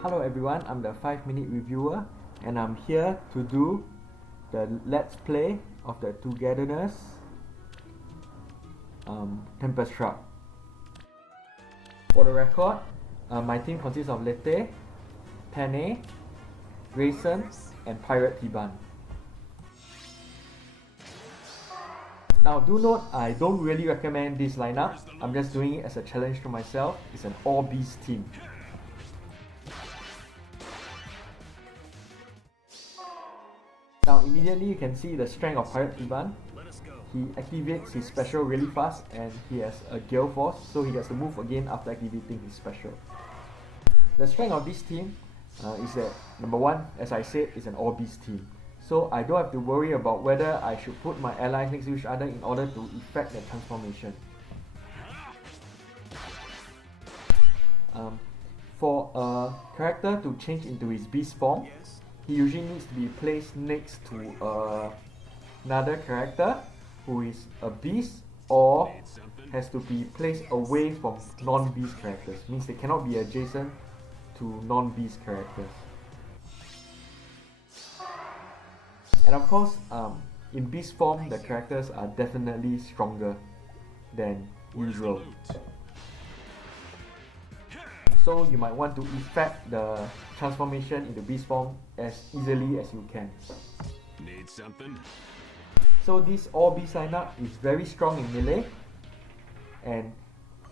Hello everyone, I'm the 5-minute reviewer and I'm here to do the Let's Play of the Togetherness Tempest. For the record, my team consists of Lete, Penne, Grayson and Pirate Tiban. Now do note, I don't really recommend this lineup. I'm just doing it as a challenge to myself. It's an all beast team. Now immediately you can see the strength of Pirate Tiban. He activates his special really fast and he has a gale force, so he gets to move again after activating his special. The strength of this team is that number one, as I said, is an all beast team. So I don't have to worry about whether I should put my allies next to each other in order to effect the transformation. For a character to change into his beast form, he usually needs to be placed next to another character who is a beast, or has to be placed away from non-beast characters. Means they cannot be adjacent to non-beast characters. And of course, in beast form, the characters are definitely stronger than usual. So you might want to effect the transformation into beast form as easily as you can. Need something? So this all beast lineup is very strong in melee, and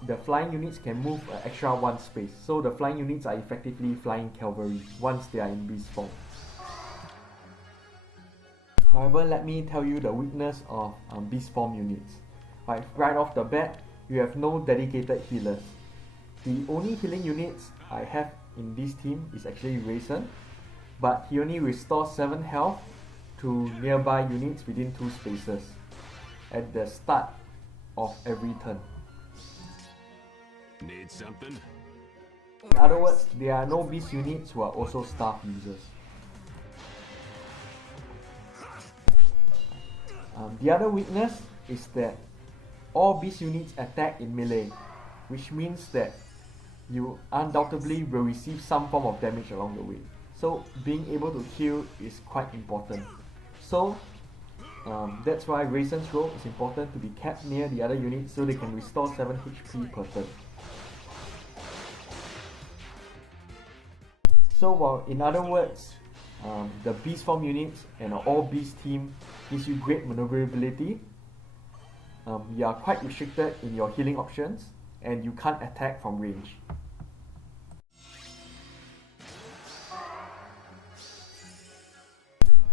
the flying units can move an extra 1 space. So the flying units are effectively flying cavalry once they are in beast form. However, let me tell you the weakness of beast form units. Right off the bat, you have no dedicated healers. The only healing units I have in this team is actually Grayson, but he only restores 7 health to nearby units within 2 spaces at the start of every turn. Need something? In other words, there are no beast units who are also staff users. The other weakness is that all beast units attack in melee, which means that you undoubtedly will receive some form of damage along the way. So being able to heal is quite important. So that's why Grayson's role is important, to be kept near the other units so they can restore 7 HP per turn. So while in other words, the beast form units and an all beast team gives you great maneuverability, you are quite restricted in your healing options and you can't attack from range.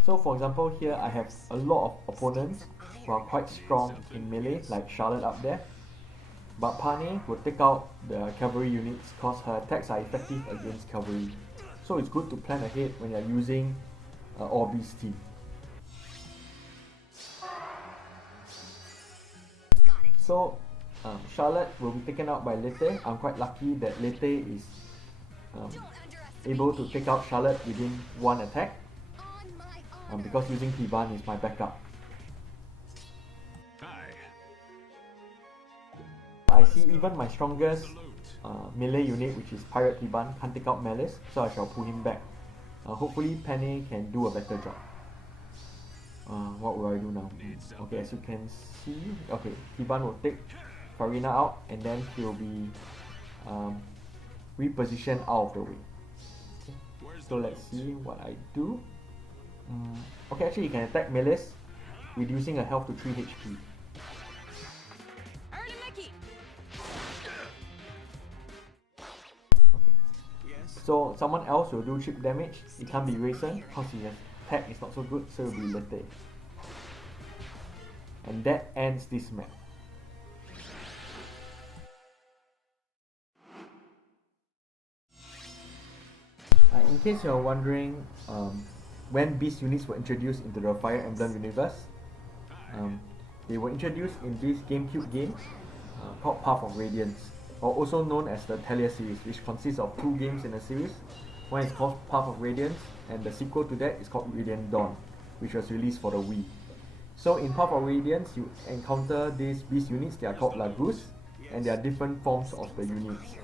So for example, here I have a lot of opponents who are quite strong in melee, like Charlotte up there. But Pane will take out the cavalry units because her attacks are effective against cavalry. So it's good to plan ahead when you're using an all beast team. So Charlotte will be taken out by Lete. I'm quite lucky that Lete is able to take out Charlotte within 1 attack, because using Tiban is my backup. I see even my strongest melee unit, which is Pirate Tiban, can't take out Malice, so I shall pull him back. Hopefully Penne can do a better job. What will I do now? Okay, as you can see, okay, Tiban will take Farina out and then he'll be repositioned out of the way. Okay. So let's see what I do. Okay, actually you can attack Malice, reducing her health to 3 HP. So someone else will do chip damage. It can't be Grayson because his attack is not so good, so it will be Lete. And that ends this map. In case you're wondering when beast units were introduced into the Fire Emblem universe, they were introduced in this GameCube game called Path of Radiance, or also known as the Talia series, which consists of 2 games in a series. One is called Path of Radiance, and the sequel to that is called Radiant Dawn, which was released for the Wii. So in Path of Radiance, you encounter these beast units. They are called Lagus, and there are different forms of the units.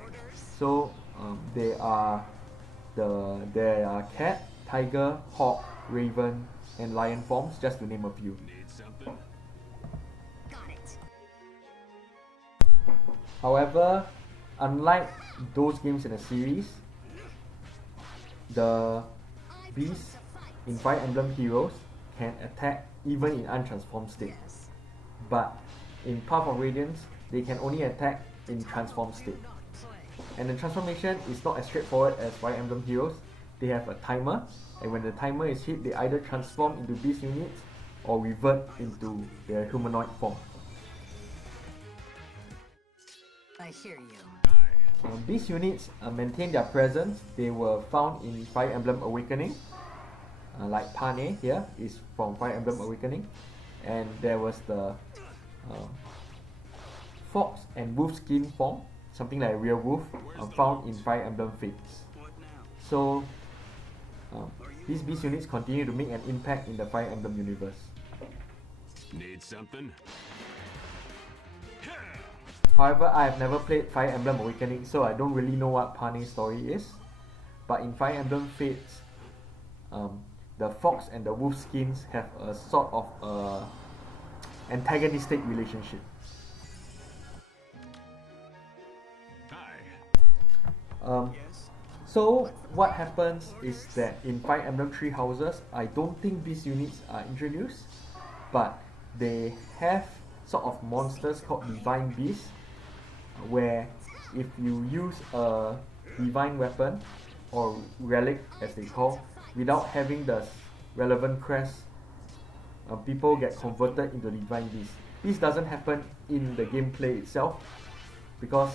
So they are There are cat, tiger, hawk, raven, and lion forms, just to name a few. Need something? Got it. However, unlike those games in the series, the beasts in Fire Emblem Heroes can attack even in untransformed state. Yes. But in Path of Radiance, they can only attack in transformed state. And the transformation is not as straightforward as Fire Emblem Heroes. They have a timer, and when the timer is hit, they either transform into beast units or revert into their humanoid form. I hear you. Beast units maintain their presence. They were found in Fire Emblem Awakening, like Pane here is from Fire Emblem Awakening, and there was the fox and wolf skin form, something like a real wolf, found in Fire Emblem Fates. So these beast units continue to make an impact in the Fire Emblem universe. Need something? However, I have never played Fire Emblem Awakening, so I don't really know what Pane's story is. But in Fire Emblem Fates, the fox and the wolf skins have a sort of antagonistic relationship. Hi. So what happens is that in Fire Emblem Three Houses, I don't think these units are introduced, but they have sort of monsters called Divine Beasts, where if you use a divine weapon or relic as they call, without having the relevant crest, people get converted into Divine Beasts. This doesn't happen in the gameplay itself because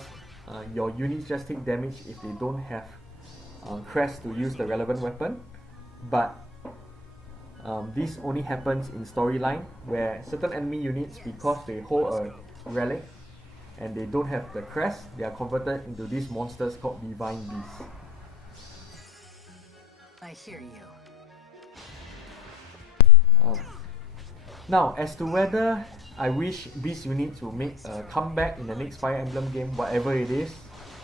your units just take damage if they don't have crest to use the relevant weapon, but this only happens in storyline where certain enemy units, because they hold a relic and they don't have the crest, they are converted into these monsters called Divine Beasts. I hear you. Now, as to whether I wish Beast units will make a comeback in the next Fire Emblem game, whatever it is,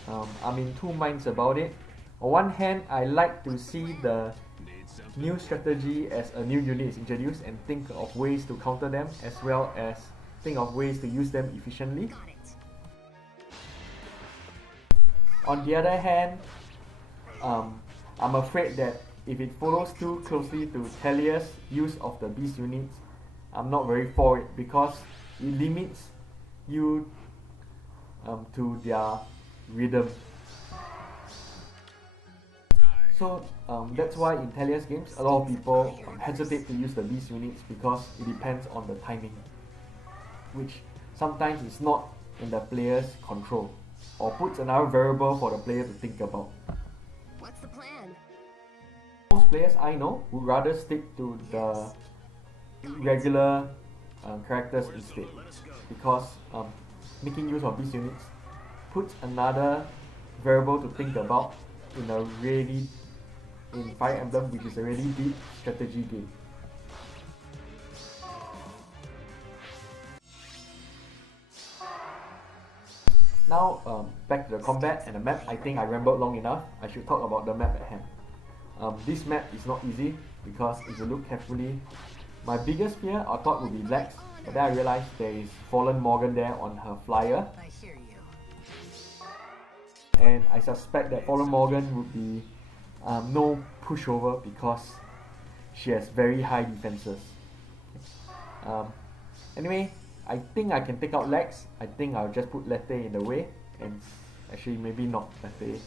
I'm in two minds about it. On one hand, I like to see the Need something? new strategy as a new unit is introduced and think of ways to counter them, as well as think of ways to use them efficiently. Got it. On the other hand, I'm afraid that if it follows too closely to Telia's use of the beast units, I'm not very for it because it limits you to their rhythm. So that's why in Telia's games, a lot of people hesitate to use the beast units because it depends on the timing, which sometimes is not in the player's control, or puts another variable for the player to think about. What's the plan? Most players I know would rather stick to the regular characters instead, because making use of these units puts another variable to think about in Fire Emblem, which is a really deep strategy game. Now, back to the combat and the map. I think I rambled long enough. I should talk about the map at hand. This map is not easy because if you look carefully, my biggest fear I thought would be Lex, but then I realized there is Fallen Morgan there on her flyer, I hear you. and I suspect that Fallen Morgan would be no pushover because she has very high defenses. Anyway, I think I can take out Lex. I think I'll just put Lette in the way, and actually maybe not Lette.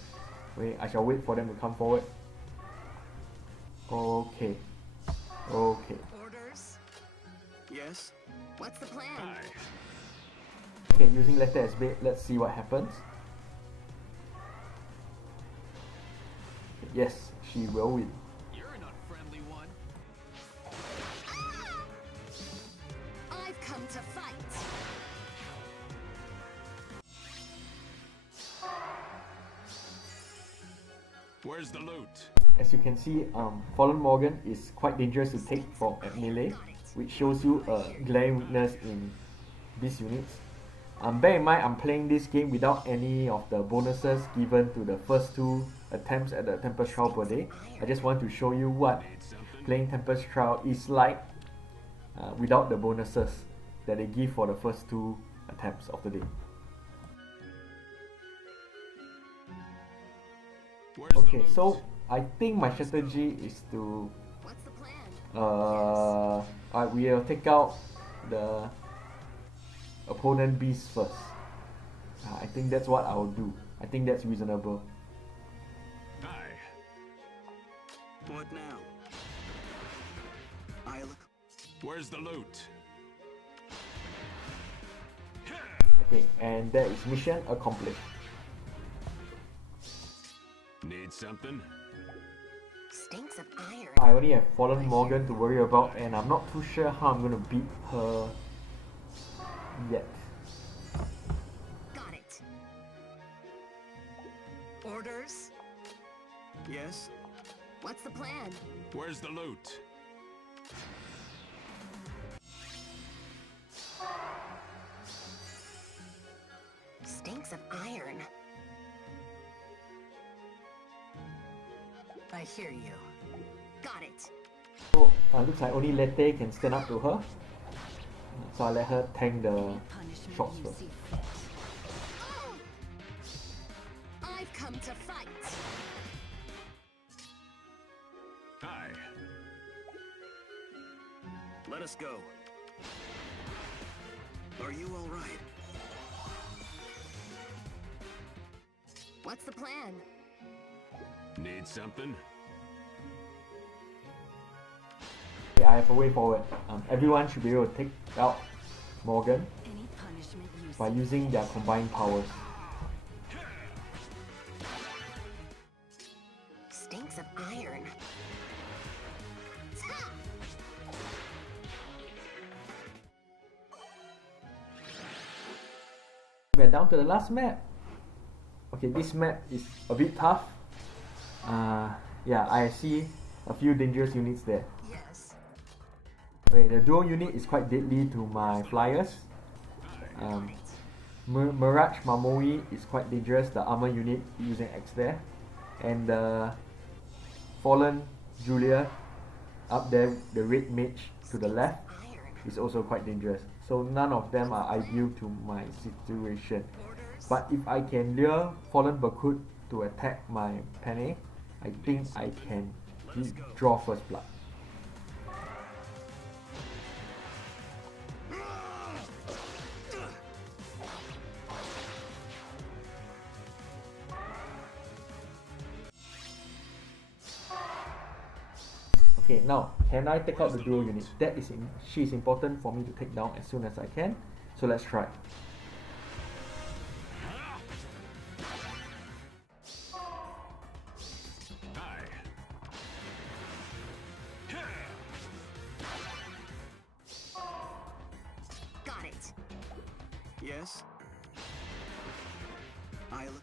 Wait, I shall wait for them to come forward. Okay. Orders? Yes? What's the plan? Hi. Okay, using Lette as bait, let's see what happens. Yes, she will win. You're an unfriendly one. I've come to fight. Where's the loot? As you can see, Fallen Morgan is quite dangerous to take from at melee, which shows you a glaring weakness in these units. Bear in mind, I'm playing this game without any of the bonuses given to the first 2 attempts at the Tempest trial per day. I just want to show you what playing Tempest trial is like without the bonuses that they give for the first 2 attempts of the day. Okay, so I think my strategy is to What's the plan? we will take out the opponent beast first. I think that's what I will do. I think that's reasonable. Hi. What now? I look. Where's the loot? Okay, and that is mission accomplished. Need something? Stinks of iron. I only have Fallen Morgan to worry about, and I'm not too sure how I'm gonna beat her yet. Got it. Orders? Yes. What's the plan? Where's the loot? Stinks of iron. I hear you. Got it. So looks like only Lete can stand up to her. So I let her tank the shots first. I've come to fight. Hi. Let us go. Are you all right? What's the plan? Need something? Okay, I have a way forward. Everyone should be able to take out Morgan Any punishment you by using their combined powers. Stinks of iron. Ta! We're down to the last map. Okay, this map is a bit tough. Yeah, I see a few dangerous units there. Yes. Okay, the dual unit is quite deadly to my flyers. Mirage Mamoi is quite dangerous, the armor unit using X there. And the Fallen Julia up there, the red mage to the left, Iron. is also quite dangerous. So none of them are ideal to my situation. Orders? But if I can lure Fallen Bakut to attack my Penny, I think I can draw first blood. Okay, now can I take out the dual unit? She is important for me to take down as soon as I can. So let's try. Hi. Got it. Yes. I look.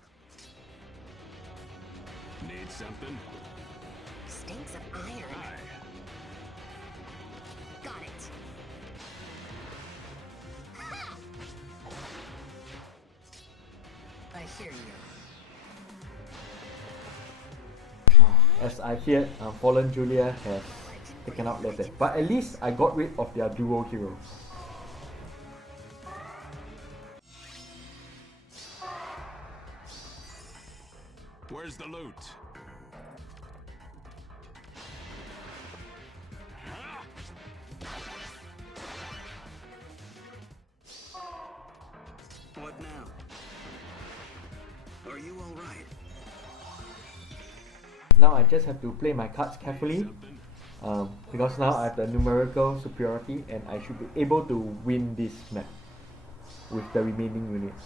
Need something? Stinks of iron. Hi. Got it. Ha! I hear you. As I feared, Fallen Julia has taken out Lete. But at least I got rid of their duo hero. Where's the loot? What now? Are you all right? Now I just have to play my cards carefully. Because now I have the numerical superiority and I should be able to win this map with the remaining units.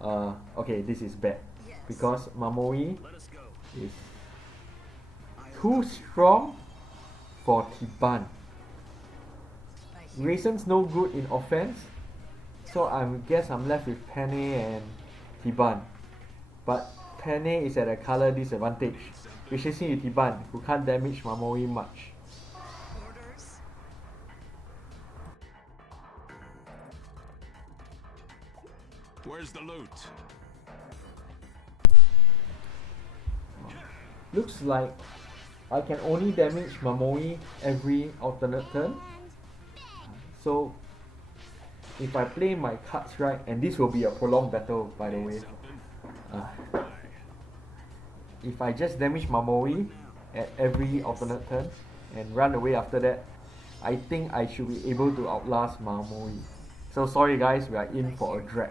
Hi. Okay, this is bad because Mamoi Let us go. is too strong for Tiban. I hear Raison's no good in offense, so I guess I'm left with Penne and Tiban. But Penne is at a color disadvantage, racing with Tiban, who can't damage Mamoi much. orders. Where's the loot? Looks like I can only damage Mamori every alternate turn. So if I play my cards right, and this will be a prolonged battle by the way. If I just damage Mamori at every alternate turn and run away after that, I think I should be able to outlast Mamori. So sorry guys, we are in for a drag.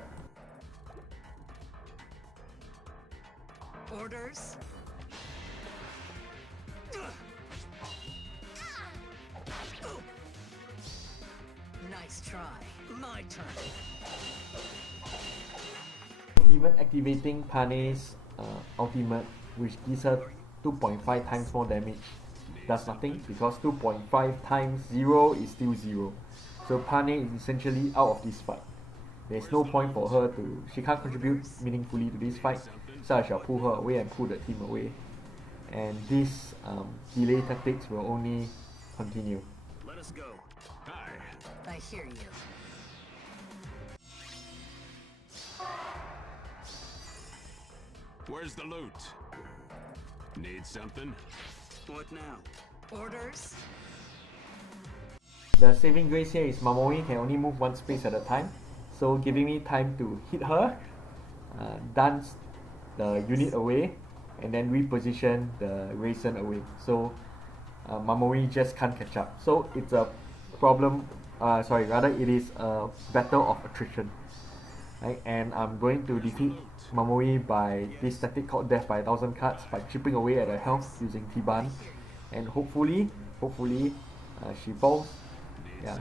Orders? Nice try. My turn. Even activating Pane's ultimate, which gives her 2.5 times more damage, does nothing because 2.5 times 0 is still 0. So Pane is essentially out of this fight. There's no point for her to, she can't contribute meaningfully to this fight, so I shall pull her away and pull the team away. And this delay tactics will only continue. Let us go. Hi. I hear you. Where's the loot? Need something? What now? Orders? The saving grace here is Mamori can only move one space at a time, so giving me time to hit her, dance the unit away, and then reposition the Raisin away. So Mamori just can't catch up. So it's a problem, it is a battle of attrition. Right? And I'm going to defeat Mamori by this tactic called Death by 1,000 cards by chipping away at her health using T-Ban, and hopefully she falls. Yeah.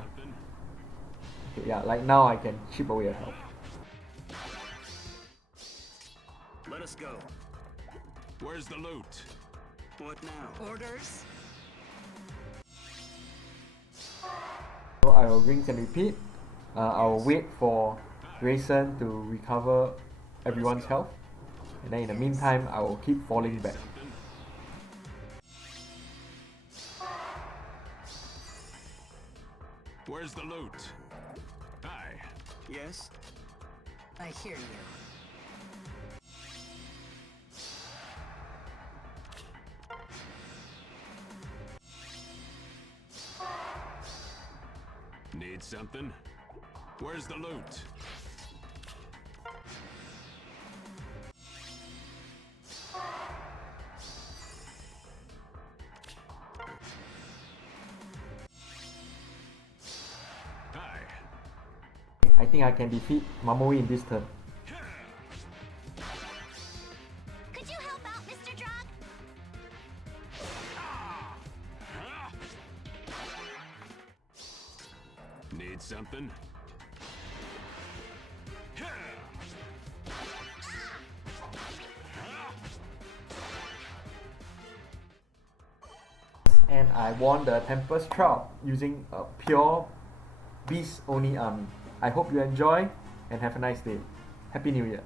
Okay, yeah, like now I can chip away her health. Let us go. Where's the loot? What now? Orders? So I will rinse and repeat. I will wait for Grayson to recover everyone's health, and then in the meantime I will keep falling back. Where's the loot? Hi. Yes? I hear you. Need something? Where's the loot? Hi. I think I can defeat Mamori in this turn. Could you help out, Mr. Drog? Need something? And I won the Tempest trial using a pure beast only army. I hope you enjoy and have a nice day. Happy New Year.